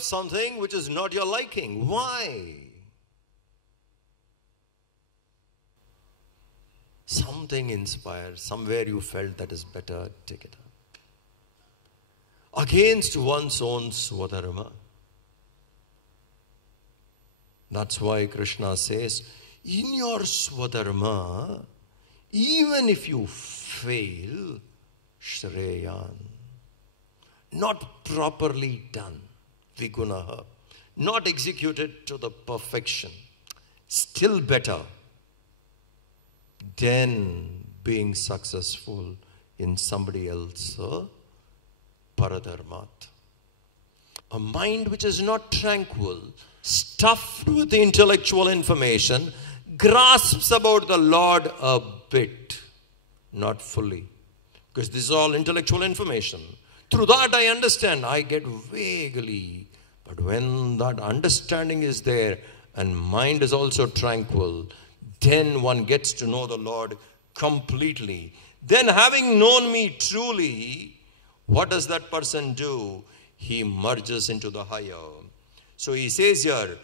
up something which is not your liking. Why? Something inspired, somewhere you felt that is better, take it up. Against one's own swadharma. That's why Krishna says, in your swadharma, even if you fail, shreyan, not properly done, vigunaha, not executed to the perfection, still better than being successful in somebody else's paradharmat. A mind which is not tranquil, stuffed with intellectual information, grasps about the Lord a bit, not fully. Because this is all intellectual information. Through that I understand, I get vaguely. But when that understanding is there and mind is also tranquil, then one gets to know the Lord completely. Then having known me truly, what does that person do? He merges into the higher. So he says here,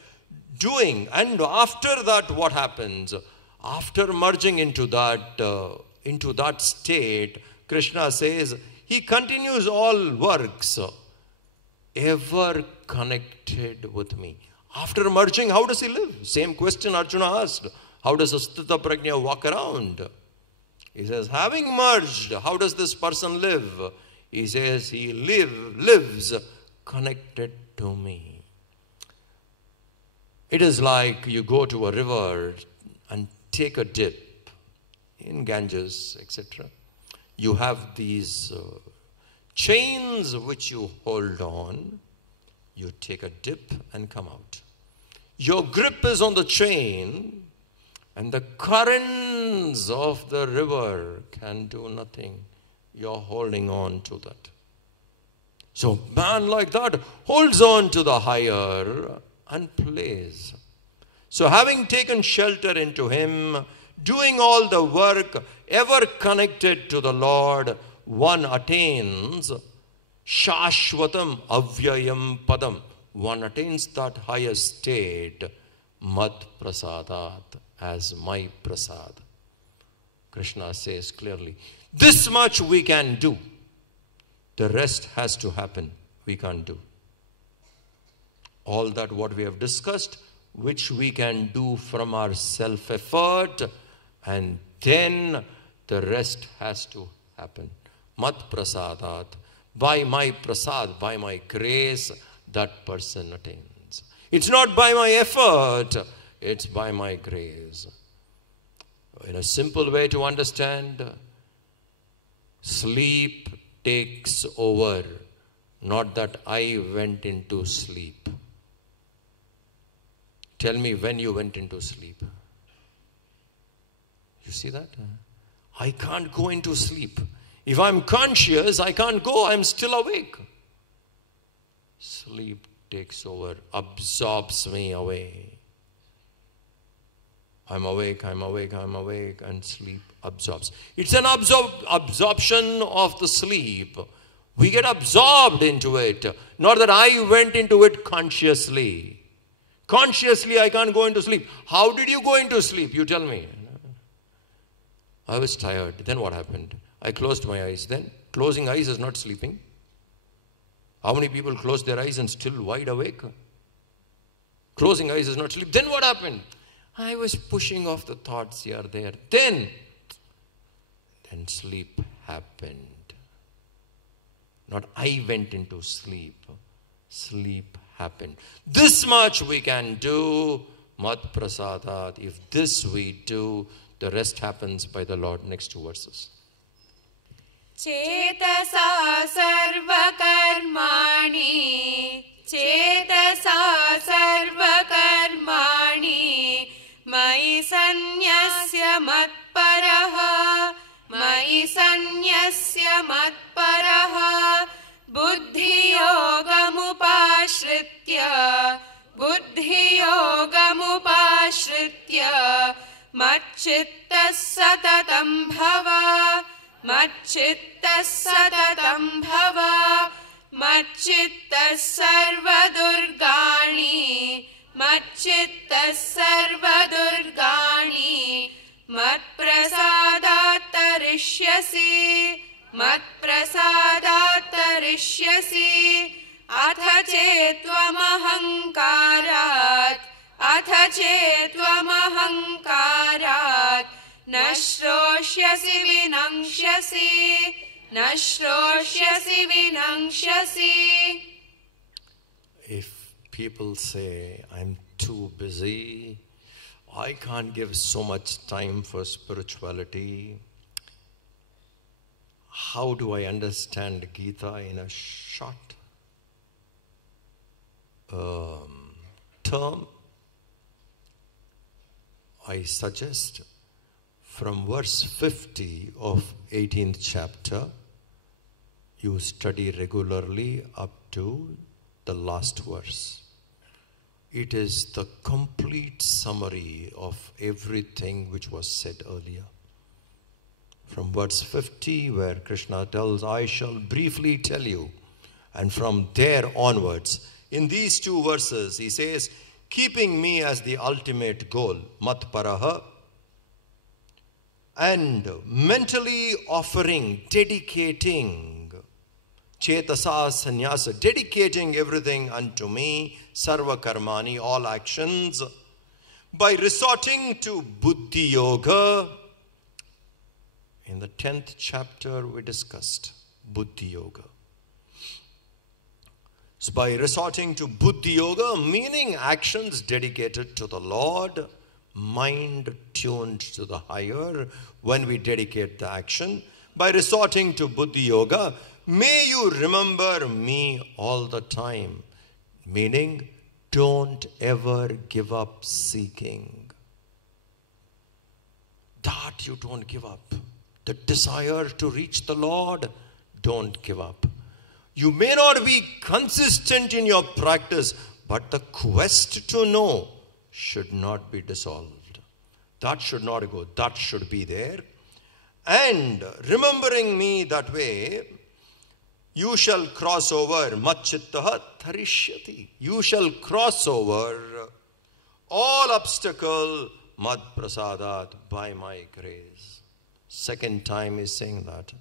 doing, and after that what happens? After merging into that state, Krishna says, he continues all works, ever connected with me. After merging, how does he live? Same question Arjuna asked. How does Astita Prajna walk around? He says, having merged, how does this person live? He says, he lives connected to me. It is like you go to a river and take a dip in Ganges, etc. You have these chains which you hold on. You take a dip and come out. Your grip is on the chain, and the currents of the river can do nothing. You're holding on to that. So man like that holds on to the higher and plays. So having taken shelter into him, doing all the work, ever connected to the Lord, one attains Shashvatam Avyayam Padam. One attains that higher state, Mad Prasadat, as my prasad. Krishna says clearly, this much we can do. The rest has to happen. We can't do. All that what we have discussed, which we can do from our self-effort, and then the rest has to happen. Mat prasadat. By my prasad, by my grace, that person attains. It's not by my effort, it's by my grace. In a simple way to understand, sleep takes over, not that I went into sleep. Tell me when you went into sleep. You see that? I can't go into sleep. If I'm conscious, I can't go. I'm still awake. Sleep takes over, absorbs me away. I'm awake, and sleep absorbs. It's an absorption of the sleep. We get absorbed into it. Not that I went into it consciously. Consciously, I can't go into sleep. How did you go into sleep? You tell me. I was tired. Then what happened? I closed my eyes. Then closing eyes is not sleeping. How many people close their eyes and still wide awake? Closing eyes is not sleep. Then what happened? I was pushing off the thoughts here, there. Then sleep happened. Not I went into sleep. Sleep happened. This much we can do. Mat prasadat. If this we do, the rest happens by the Lord. Next two verses. Chetasa sarva karmani, Chetasa sarva karmani, Mai sanyasya matparaha, Mai sanyasya matparaha, Buddhi yogamupashritya, Buddhi yogamupashritya, Machchitta satatam bhava, Machchitta satatam bhava, मच्चित्तः सर्वदुर्गाणि मच्चित्तः सर्वदुर्गाणि मत्प्रसादात् तरिष्यसि मत्प्रसादात् तरिष्यसि अथ चेत्त्वमहङ्कारात् न श्रोष्यसि विनङ्क्ष्यसि न श्रोष्यसि विनङ्क्ष्यसि. If people say, I'm too busy, I can't give so much time for spirituality, how do I understand Gita in a short term? I suggest from verse 50 of 18th chapter, you study regularly up to the last verse. It is the complete summary of everything which was said earlier. From verse 50, where Krishna tells, I shall briefly tell you. And from there onwards, in these two verses, he says, keeping me as the ultimate goal, matparaha, and mentally offering, dedicating, chetasa sannyasa, dedicating everything unto me, sarva karmani, all actions, by resorting to buddhi yoga. In the 10th chapter we discussed buddhi yoga. So by resorting to buddhi yoga, meaning actions dedicated to the Lord, mind tuned to the higher, when we dedicate the action, by resorting to buddhi yoga, may you remember me all the time. Meaning, don't ever give up seeking. That you don't give up. The desire to reach the Lord, don't give up. You may not be consistent in your practice, but the quest to know should not be dissolved. That should not go. That should be there. And remembering me that way, you shall cross over macchittaha tarishyati. You shall cross over all obstacle mad prasadat by my grace. Second time he's saying that.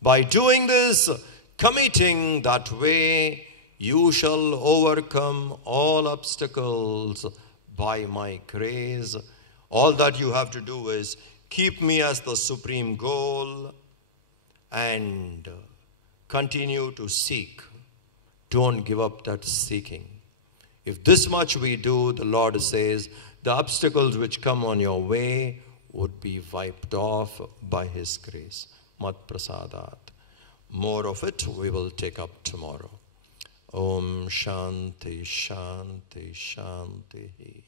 By doing this, committing that way, you shall overcome all obstacles by my grace. All that you have to do is keep me as the supreme goal and continue to seek. Don't give up that seeking. If this much we do, the Lord says, the obstacles which come on your way would be wiped off by His grace. Mat prasadat. More of it we will take up tomorrow. Om Shanti Shanti Shanti.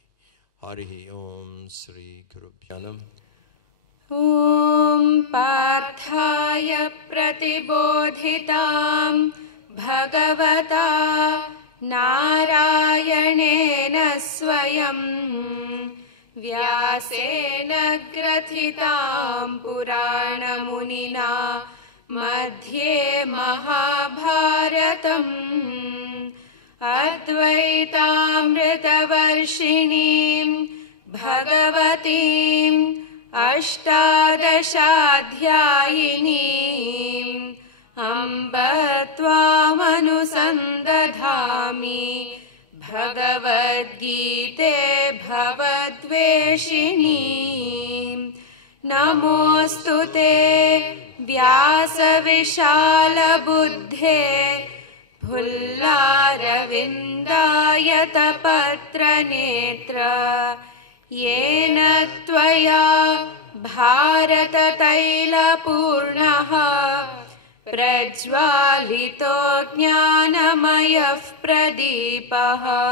Harihi Om Sri Gurubhyanam. Om Parthaya Pratibodhitam Bhagavata Narayanena Swayam Vyasena Grathitam Purana Munina Madhye Mahabharatam Advaitaamritavarshinim Bhagavatim Ashtadashadhyayinim Amba Tvamanusandadhami Bhagavad Gita Bhavadveshinim Namostute Vyasa Vishala Buddhe Bhullaravindayata Patra Netra Yena Tvaya Bharata Taila Purnaha Prajwalito Jnanamayah Pradipaha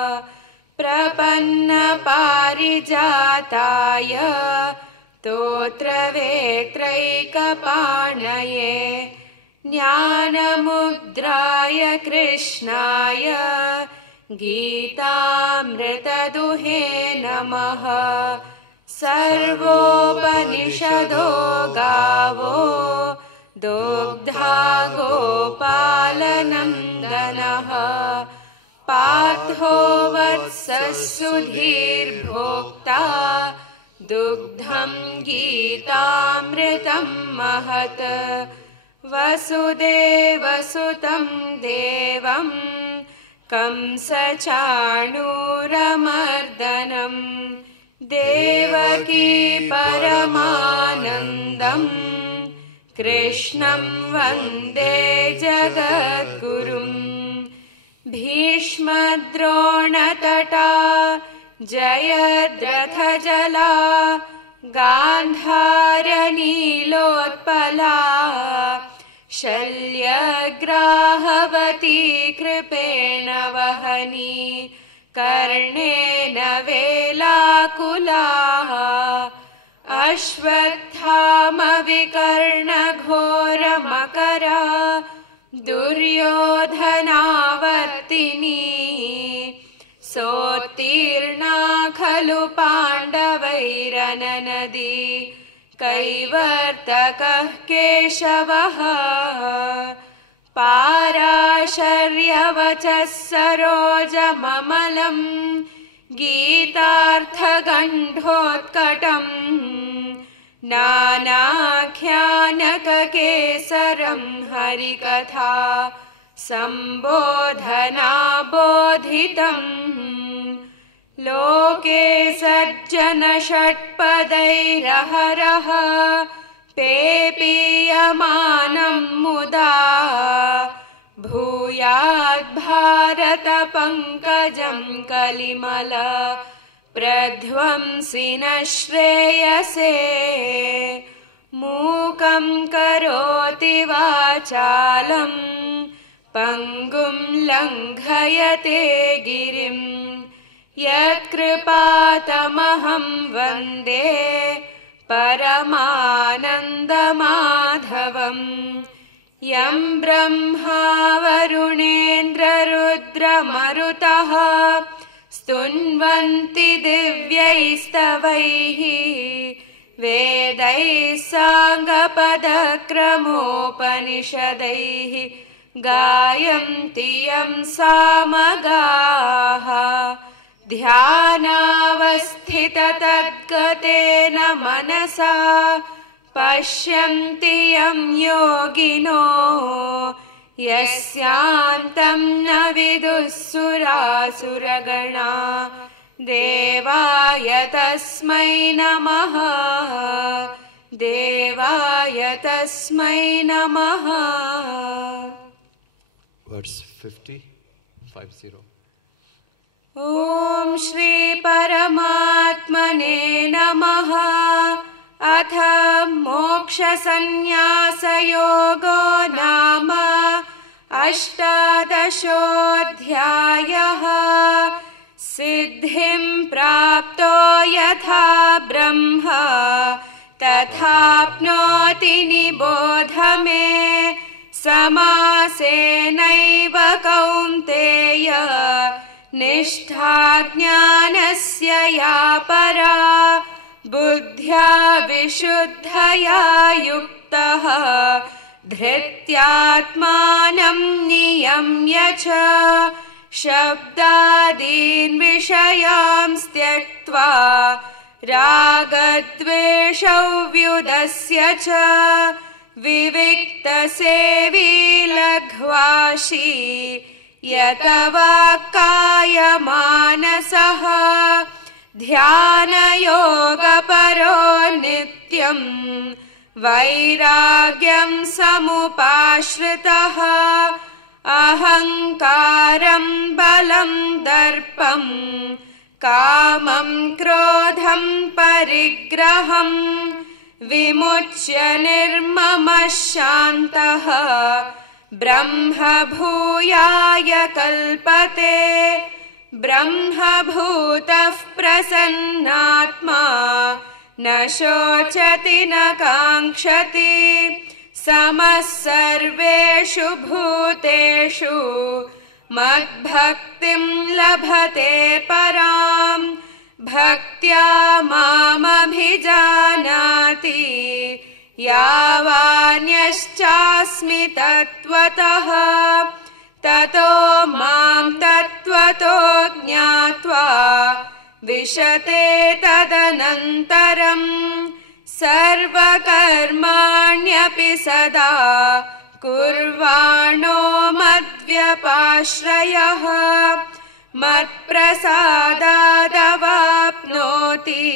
Prapanna Parijataya Totra Vetraika Panaye Jnanamudraya Krishnaya Gītāmritaduhe Namaha Sarvopanishado Gavo दुग्धा गोपालनन्दनः पार्थो वत्सः सुधीर्भोक्ता दुग्धं गीतामृतं महत् वसुदेवसुतं देवं कंसचाणूरमर्दनं देवकी परमानन्दम् कृष्णं वन्दे जगद्गुरुम् भीष्मद्रोणतटा जयद्रथजला गान्धारनीलोत्पला शल्यग्राहवती कृपेण वहनी कर्णेन वेलाकुलाः अश्वत्थामविकर्णघोरमकरा दुर्योधनावर्तिनी सोत्तीर्णा खलु पाण्डवैरननदी कैवर्तकः केशवः पाराशर्यवचः सरोजममलम् गीतार्थगण्ढोत्कटम् नानाख्यानककेसरं हरिकथा सम्बोधनाबोधितम् लोके सज्जनषट्पदैरहरः पेपीयमानं मुदा भूयाद्भारतपङ्कजं कलिमल प्रध्वंसिन श्रेयसे मूकं करोति वाचालं पङ्गुं लङ्घयते गिरिं यत्कृपातमहं वन्दे परमानन्दमाधवम् यं ब्रह्मा वरुणेन्द्ररुद्रमरुतः स्तुन्वन्ति दिव्यैस्तवैः वेदैः साङ्गपदक्रमोपनिषदैः गायन्ति यं सामगाः ध्यानावस्थिततद्गतेन मनसा पश्यन्ति यं योगिनो यस्यान्तं न विदुः सुरासुरगणा देवाय तस्मै नमः देवाय तस्मै नमः। Verse 50. ॐ श्री परमात्मने नमः। अथ मोक्षसन्न्यासयोगो नाम अष्टादशोऽध्यायः। सिद्धिं प्राप्तो यथा ब्रह्म तथाप्नोति निबोध मे समासेनैव कौन्तेय निष्ठा ज्ञानस्य या परा बुद्ध्या विशुद्धया युक्तः धृत्यात्मानं नियम्य च शब्दादीन् विषयांस् त्यक्त्वा रागद्वेषौ व्युदस्य च विविक्तसेवी लघ्वाशी यतवाक्कायमानसः ध्यानयोगपरो नित्यं वैराग्यं समुपाश्रितः अहङ्कारं बलं दर्पं कामं क्रोधं परिग्रहं विमुच्य निर्ममः शान्तः ब्रह्मभूयाय कल्पते ब्रह्मभूतः प्रसन्नात्मा न शोचति न काङ्क्षति समः सर्वेषु भूतेषु मद्भक्तिं लभते परां भक्त्या मामभिजानाति यावान्यश्चास्मि तत्त्वतः ततो मां तत्त्वतो ज्ञात्वा विशते तदनन्तरम् सर्वकर्माण्यपि सदा कुर्वाणो मद्व्यपाश्रयः मत्प्रसादादवाप्नोति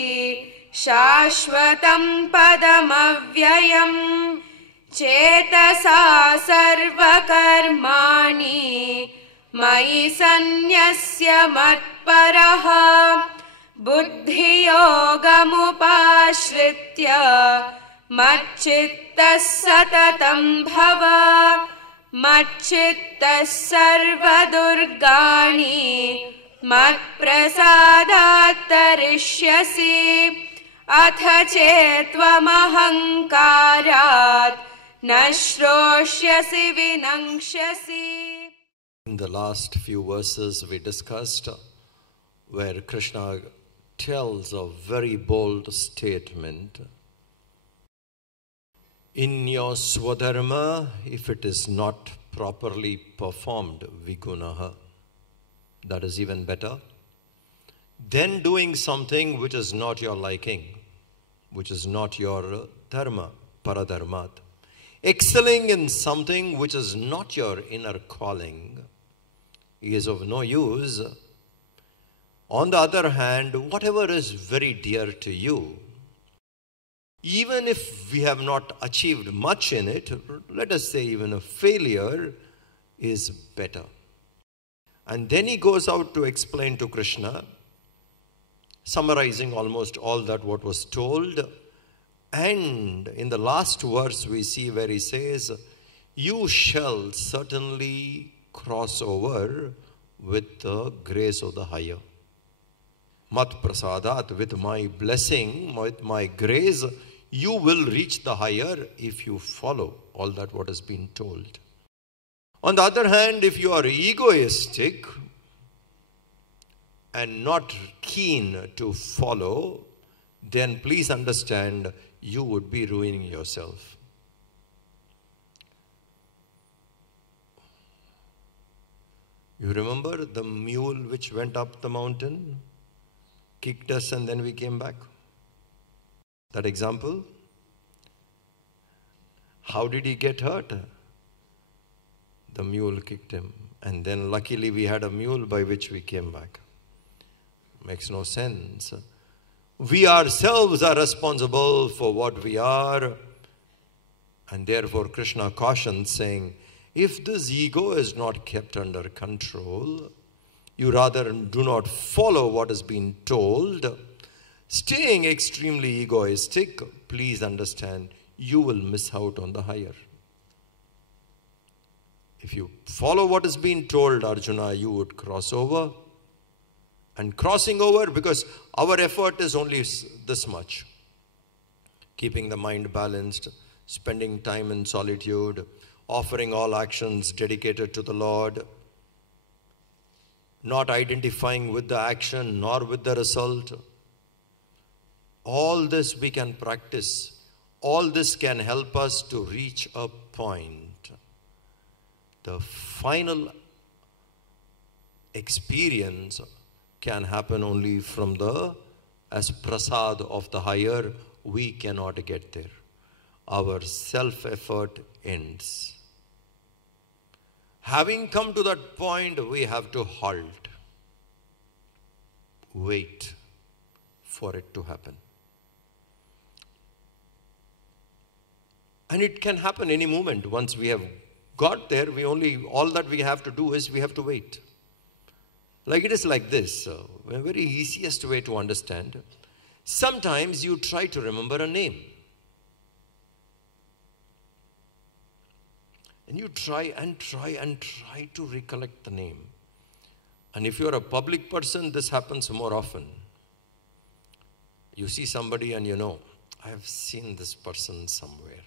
शाश्वतं पदमव्ययम् चेतसा सर्वकर्माणि मयि सन्न्यस्य मत्परः बुद्धियोगमुपाश्रित्य मच्चित्तः सततं भव मच्चित्तः सर्वदुर्गाणि मत्प्रसादात् तरिष्यसि अथ चेत्त्वमहङ्कारात् न श्रोष्यसि विनङ्क्ष्यसि. In the last few verses we discussed where Krishna tells a very bold statement. In your swadharma, if it is not properly performed, vigunaha, that is even better. Then doing something which is not your liking, which is not your dharma, paradharmat. Excelling in something which is not your inner calling is of no use. On the other hand, whatever is very dear to you, even if we have not achieved much in it, let us say even a failure is better. And then he goes out to explain to Krishna, summarizing almost all that what was told. And in the last verse we see where he says, you shall certainly cross over with the grace of the higher. Mat prasadat, with my blessing, with my grace, you will reach the higher if you follow all that what has been told. On the other hand, if you are egoistic and not keen to follow, then please understand you would be ruining yourself. You remember the mule which went up the mountain, kicked us, and then we came back? That example? How did he get hurt? The mule kicked him. And then luckily we had a mule by which we came back. Makes no sense. We ourselves are responsible for what we are. And therefore Krishna cautions saying, if this ego is not kept under control, you rather do not follow what has been told. Staying extremely egoistic, please understand, you will miss out on the higher. If you follow what is being told, Arjuna, you would cross over. And crossing over, because our effort is only this much. Keeping the mind balanced, spending time in solitude, offering all actions dedicated to the Lord, not identifying with the action nor with the result. All this we can practice. All this can help us to reach a point. The final experience can happen only from the, as prasad of the higher, we cannot get there. Our self-effort ends. Having come to that point, we have to halt. Wait for it to happen. And it can happen any moment. Once we have got there, all that we have to do is we have to wait. Like it is like this, a very easiest way to understand. Sometimes you try to remember a name. And you try to recollect the name. And if you're a public person, this happens more often. You see somebody and you know, I have seen this person somewhere.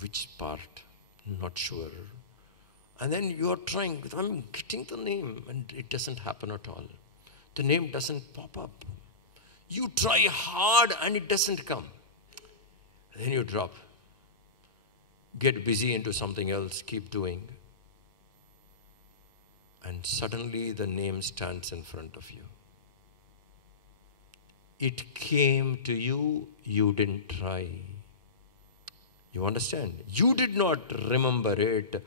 Which part? Not sure. And then you are trying, I'm getting the name, and it doesn't happen at all. The name doesn't pop up. You try hard and it doesn't come. Then you drop. Get busy into something else, keep doing. And suddenly the name stands in front of you. It came to you, you didn't try. You understand? You did not remember it.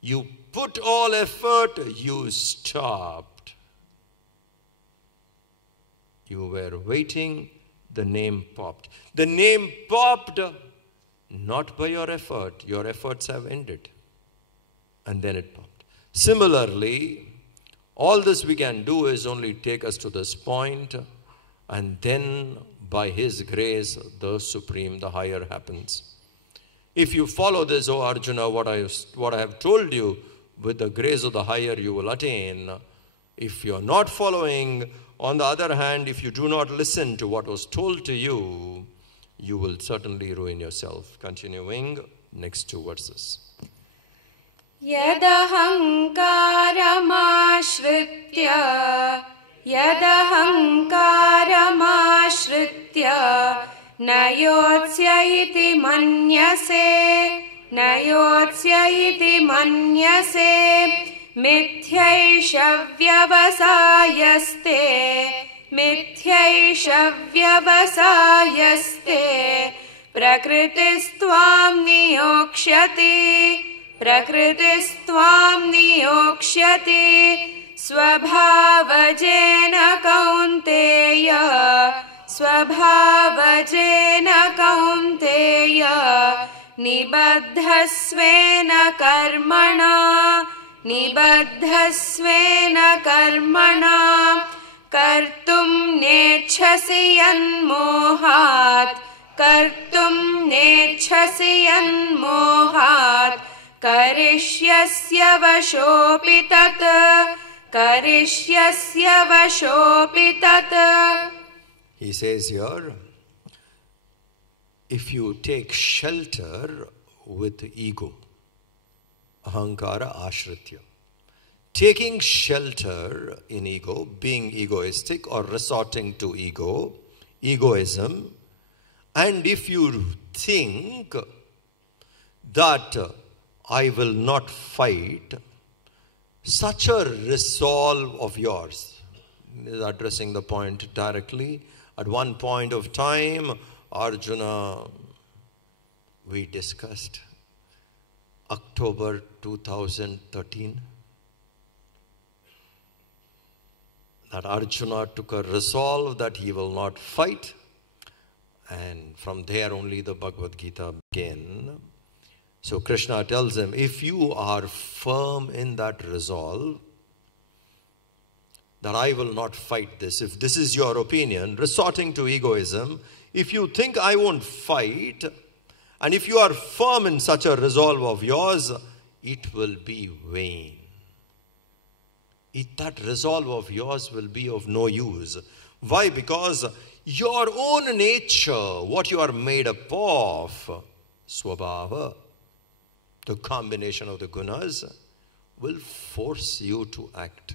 You put all effort, you stopped. You were waiting, the name popped. The name popped not by your effort. Your efforts have ended. And then it popped. Similarly, all this we can do is only take us to this point, and then by His grace, the supreme, the higher happens. If you follow this, O Arjuna, what I have told you, with the grace of the higher you will attain. If you are not following, on the other hand, if you do not listen to what was told to you, you will certainly ruin yourself. Continuing, next two verses. Yadahankaramashritya Nayotsya iti manyase Mithyaisha vyavasayaste Prakritistvam niyokshati Swabhavajena kaunteya Nibaddhasvena karmana Kartum nechasi yanmohat Karishyasya vashopitat. He says here, if you take shelter with ego, ahankara ashritya, taking shelter in ego, being egoistic or resorting to egoism, and if you think that I will not fight, such a resolve of yours, is addressing the point directly. At one point of time, Arjuna, we discussed October 2013, that Arjuna took a resolve that he will not fight, and from there only the Bhagavad Gita began. So Krishna tells him, if you are firm in that resolve, that I will not fight this, if this is your opinion, resorting to egoism, if you think I won't fight, and if you are firm in such a resolve of yours, it will be vain. That resolve of yours will be of no use. Why? Because your own nature, what you are made up of, swabhava, the combination of the gunas, will force you to act.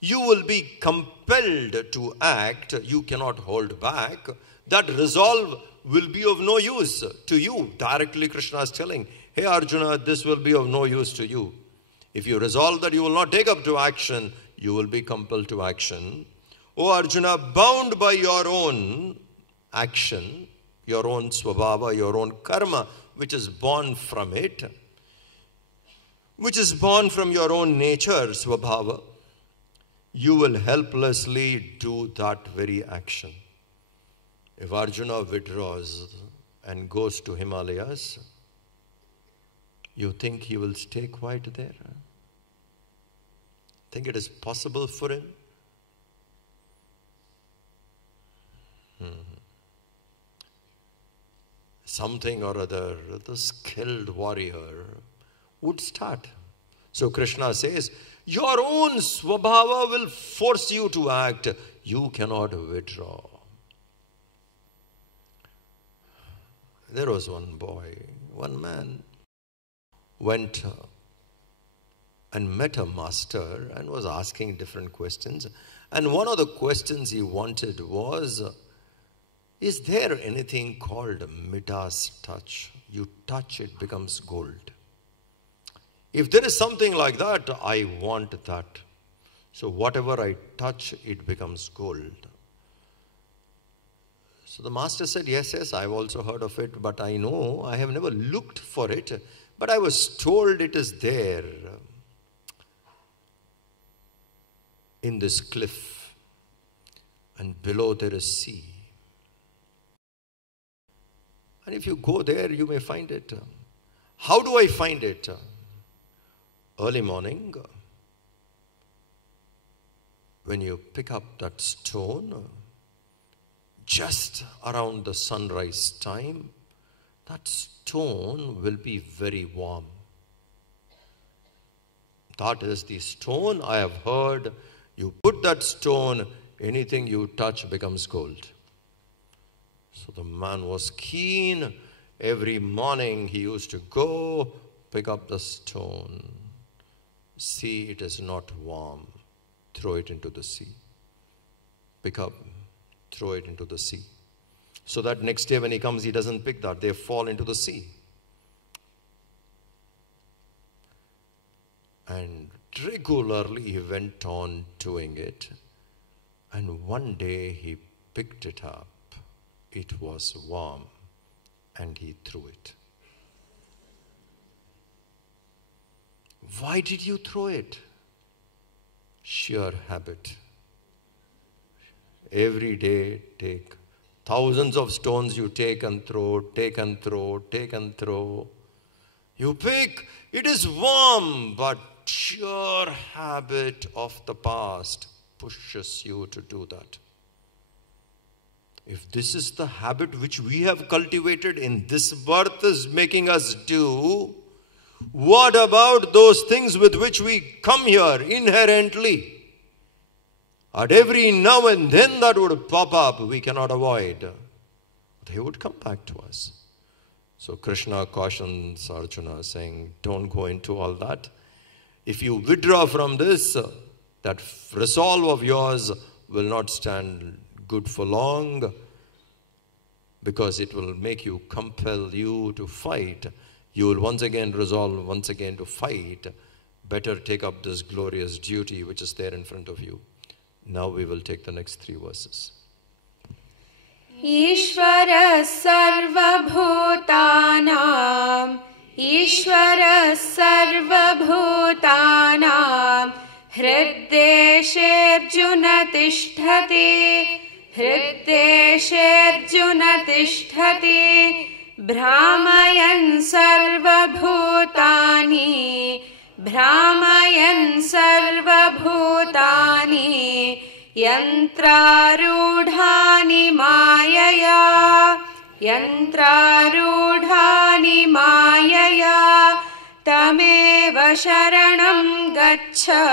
You will be compelled to act. You cannot hold back. That resolve will be of no use to you. Directly Krishna is telling, hey Arjuna, this will be of no use to you. If you resolve that you will not take up to action, you will be compelled to action. O Arjuna, bound by your own action, your own swabhava, your own karma, which is born from it, which is born from your own nature, swabhava, you will helplessly do that very action. If Arjuna withdraws and goes to Himalayas, you think he will stay quiet there? Think it is possible for him? Something or other, the skilled warrior would start. So Krishna says, your own swabhava will force you to act. You cannot withdraw. There was one boy, one man, went and met a master and was asking different questions. And one of the questions he wanted was, Is there anything called Midas touch? You touch, it becomes gold. If there is something like that, I want that. So whatever I touch, it becomes gold. So the master said, yes, I've also heard of it, but I know, I have never looked for it, but I was told it is there in this cliff, and below there is sea. And if you go there, you may find it. How do I find it? Early morning, when you pick up that stone, just around the sunrise time, that stone will be very warm. That is the stone I have heard. You put that stone, anything you touch becomes gold. So the man was keen. Every morning he used to go pick up the stone. See, it is not warm. Throw it into the sea. Pick up, throw it into the sea. So that next day when he comes, he doesn't pick that. They fall into the sea. And regularly he went on doing it. And one day he picked it up. It was warm. And he threw it. Why did you throw it? Sheer habit. Every day take thousands of stones you take and throw, take and throw, take and throw. You pick, it is warm, but sheer habit of the past pushes you to do that. If this is the habit which we have cultivated in this birth is making us do, what about those things with which we come here inherently? At every now and then that would pop up, we cannot avoid. They would come back to us. So Krishna cautions Arjuna saying, don't go into all that. If you withdraw from this, that resolve of yours will not stand good for long, because it will make you, compel you to fight. You will once again resolve once again to fight. Better take up this glorious duty which is there in front of you. Now we will take the next 3 verses. Ishvara sarva bhutanam, Ishvara sarva bhutanam, Hriddeshe Arjuna tisthati, Hriddeshe Arjuna tisthati, Brahmayan sarva bhutani, Brahmayan sarva bhutani, Yantrarudhani mayaya, Yantrarudhani mayaya, Tameva sharanam gaccha,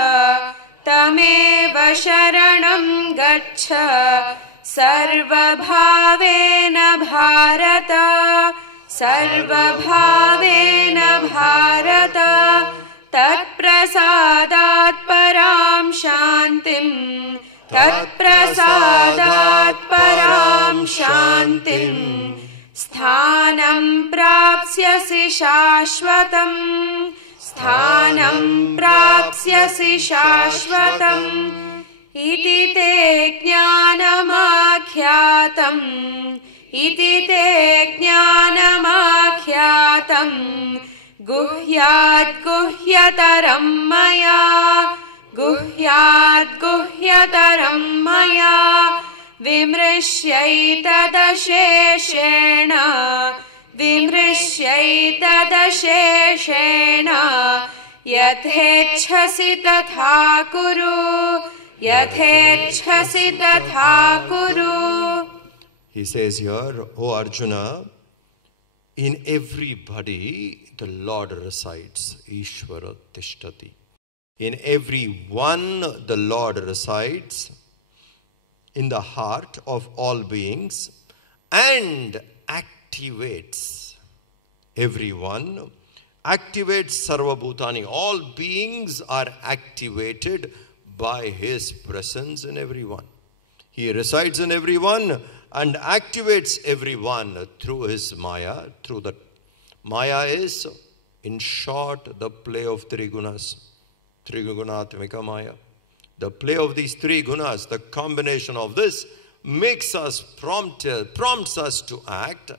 Tameva sharanam gaccha, Sarva bhavena bharata, Sarva bhavena bharata, Tat prasadat param shantim, Tat prasadat param shantim, Sthanam prapsyasi shashvatam, Sthanam prapsyasi shashvatam, Iti te jnanamakhyātam, Iti te jnanamakhyātam, Guhyat guhyataram maya, Guhyat guhyataram maya, Vimrishyaitadasheshena, Vimrishyaitadasheshena, Yathechhasi tatha kuru, Yathechhasi tatha kuru. He says here, O Arjuna, in everybody the Lord resides. Ishvara tishtati. In every one the Lord resides, in the heart of all beings, and activates everyone. Activates sarva bhutani. All beings are activated by his presence in everyone. He resides in everyone and activates everyone through his Maya. Through the Maya is, in short, the play of three gunas. Trigunatmika Maya. The play of these three gunas, the combination of this makes us, prompts us to act.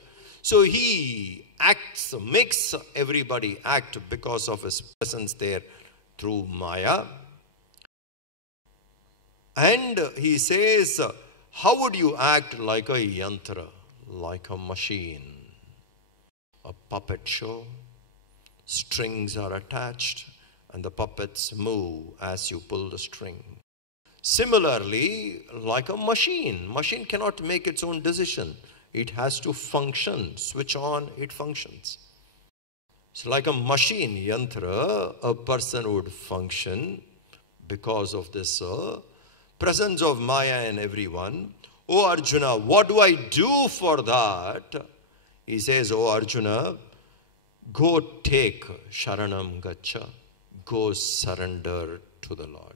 So he acts, makes everybody act because of his presence there through Maya. And he says, how would you act like a yantra, like a machine, a puppet show? Strings are attached and the puppets move as you pull the string. Similarly, like a machine. Machine cannot make its own decision. It has to function. Switch on, it functions. So like a machine, yantra, a person would function because of this presence of Maya in everyone. Oh Arjuna, what do I do for that? He says, oh Arjuna, go take Sharanam Gacha. Go surrender to the Lord.